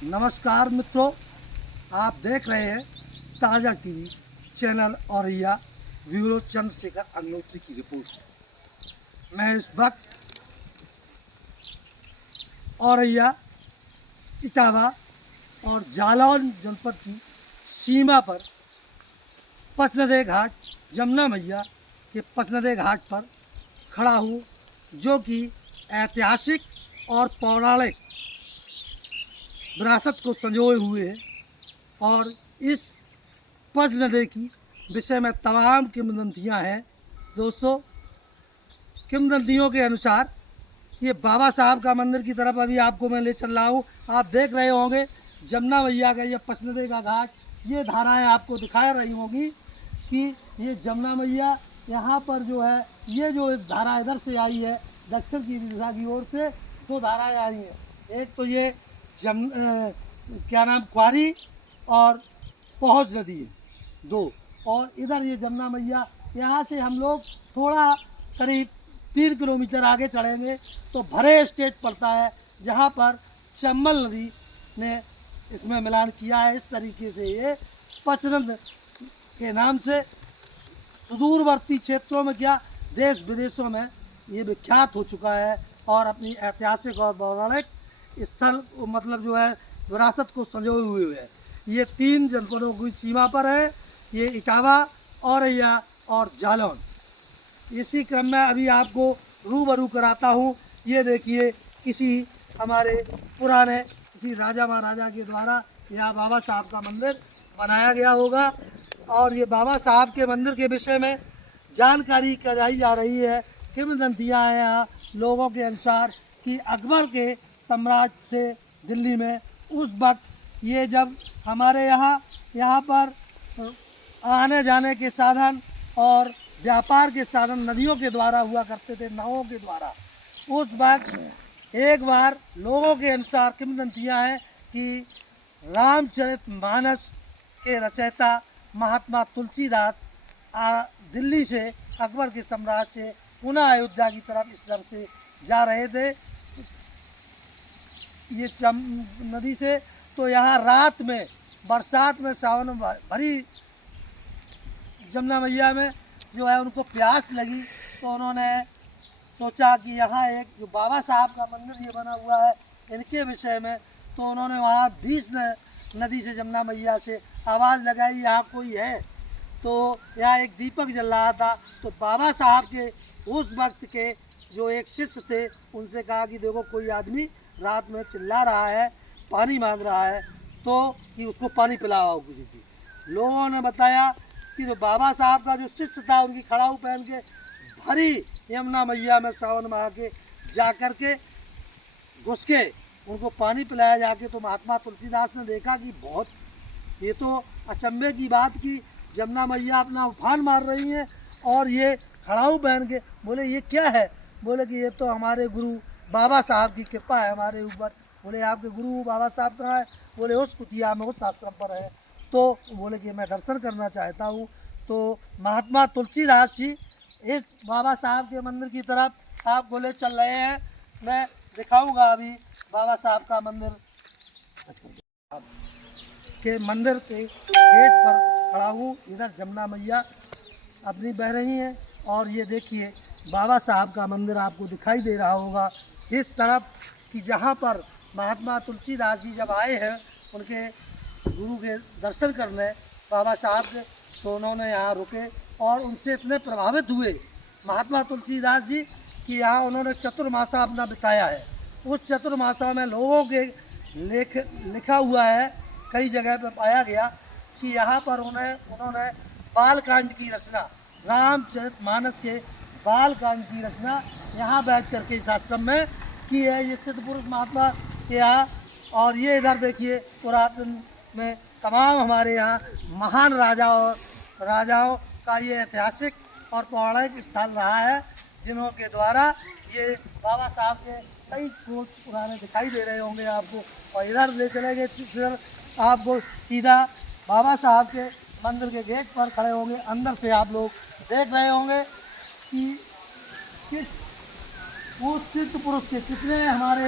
नमस्कार मित्रों, आप देख रहे हैं ताज़ा TV channel Auraiya bureau Chandrashekhar Agnihotri की रिपोर्ट। मैं इस वक्त औरैया, इटावा और जालौन जनपद की सीमा पर पचनदे घाट, यमुना मैया के पचनदे घाट पर खड़ा हूँ, जो कि ऐतिहासिक और पौराणिक विरासत को संजोए हुए है। और इस पच नदी की विषय में तमाम किंवदंतियाँ हैं। दोस्तों, किंवदंतियों के अनुसार ये बाबा साहब का मंदिर की तरफ अभी आपको मैं ले चल रहा हूँ। आप देख रहे होंगे यमुना मैया का ये पच नदी का घाट, ये धाराएं आपको दिखा रही होंगी कि ये यमुना मैया यहाँ पर जो है, ये जो धारा इधर से आई है दक्षिण की दिशा की ओर से, दो धाराएं आई हैं। एक तो ये क्या नाम क्वारी और पहुँच नदी है दो, और इधर ये यमुना मैया। यहाँ से हम लोग थोड़ा करीब 3 किलोमीटर आगे चढ़ेंगे तो भरे स्टेज पड़ता है, जहाँ पर चंबल नदी ने इसमें मिलान किया है। इस तरीके से ये पचनद के नाम से सुदूरवर्ती क्षेत्रों में, क्या देश विदेशों में ये विख्यात हो चुका है और अपनी ऐतिहासिक और पौराणिक स्थल मतलब जो है विरासत को संजोए हुए है। ये 3 जनपदों की सीमा पर है, ये इटावा, औरैया और जालौन। इसी क्रम में अभी आपको रूबरू कराता हूँ। ये देखिए, किसी हमारे पुराने किसी राजा महाराजा के द्वारा यहाँ बाबा साहब का मंदिर बनाया गया होगा, और ये बाबा साहब के मंदिर के विषय में जानकारी कराई जा रही है। किंवदंतियाँ हैं यहाँ लोगों के अनुसार कि अकबर के साम्राज्य थे दिल्ली में, उस वक्त ये जब हमारे यहाँ पर आने जाने के साधन और व्यापार के साधन नदियों के द्वारा हुआ करते थे, नावों के द्वारा। उस वक्त एक बार लोगों के अनुसार किंवदंतियाँ हैं कि रामचरितमानस के रचयिता महात्मा तुलसीदास दिल्ली से अकबर के साम्राज्य से पुनः अयोध्या की तरफ इस तरफ से जा रहे थे ये नदी से। तो यहाँ रात में बरसात में सावन में भरी यमुना मैया में जो है उनको प्यास लगी, तो उन्होंने सोचा कि यहाँ एक जो बाबा साहब का मंदिर ये बना हुआ है इनके विषय में, तो उन्होंने वहाँ 20 नदी से यमुना मैया से आवाज़ लगाई, यहाँ कोई है। तो यहाँ एक दीपक जल रहा था, तो बाबा साहब के उस वक्त के जो एक शिष्य थे उनसे कहा कि देखो कोई आदमी रात में चिल्ला रहा है, पानी मांग रहा है, तो कि उसको पानी पिलाओ किसी की। लोगों ने बताया कि जो बाबा साहब का जो शिष्य था उनकी खड़ाऊ पहन के भरी यमुना मैया में सावन में आके जा कर के घुस के उनको पानी पिलाया जाके। तो महात्मा तुलसीदास ने देखा कि बहुत ये तो अचंभे की बात की यमुना मैया अपना उफान मार रही हैं और ये खड़ाऊ पहन के। बोले ये क्या है? बोले कि ये तो हमारे गुरु बाबा साहब की कृपा है हमारे ऊपर। बोले आपके गुरु बाबा साहब कहाँ है? बोले उस कुटिया में, उस आश्रम पर है। तो बोले कि मैं दर्शन करना चाहता हूँ। तो महात्मा तुलसीदास जी इस बाबा साहब के मंदिर की तरफ आपको ले चल रहे हैं। मैं दिखाऊंगा अभी बाबा साहब का मंदिर के गेट पर खड़ा हूँ। इधर यमुना मैया अपनी बह रही हैं और ये देखिए बाबा साहब का मंदिर आपको दिखाई दे रहा होगा इस तरफ कि जहाँ पर महात्मा तुलसीदास जी जब आए हैं उनके गुरु के दर्शन करने बाबा साहब के, तो उन्होंने यहाँ रुके और उनसे इतने प्रभावित हुए महात्मा तुलसीदास जी कि यहाँ उन्होंने चतुर्मासा अपना बिताया है। उस चतुर्मासा में लोगों के लिखा हुआ है, कई जगह पर पाया गया कि यहाँ पर उन्होंने बालकांड की रचना, रामचरितमानस के बालकांड की रचना यहाँ बैठ करके इस आश्रम में की है। ये सिद्ध पुरुष महात्मा के यहाँ। और ये इधर देखिए पुरातन में तमाम हमारे यहाँ महान राजाओं का ये ऐतिहासिक और पौराणिक स्थल रहा है, जिन्हों के द्वारा ये बाबा साहब के कई कोच पुराने दिखाई दे रहे होंगे आपको। और इधर ले चलेंगे फिर आपको सीधा बाबा साहब के मंदिर के गेट पर खड़े होंगे। अंदर से आप लोग देख रहे होंगे कि किस वो सिद्ध पुरुष के कितने हमारे यहाँ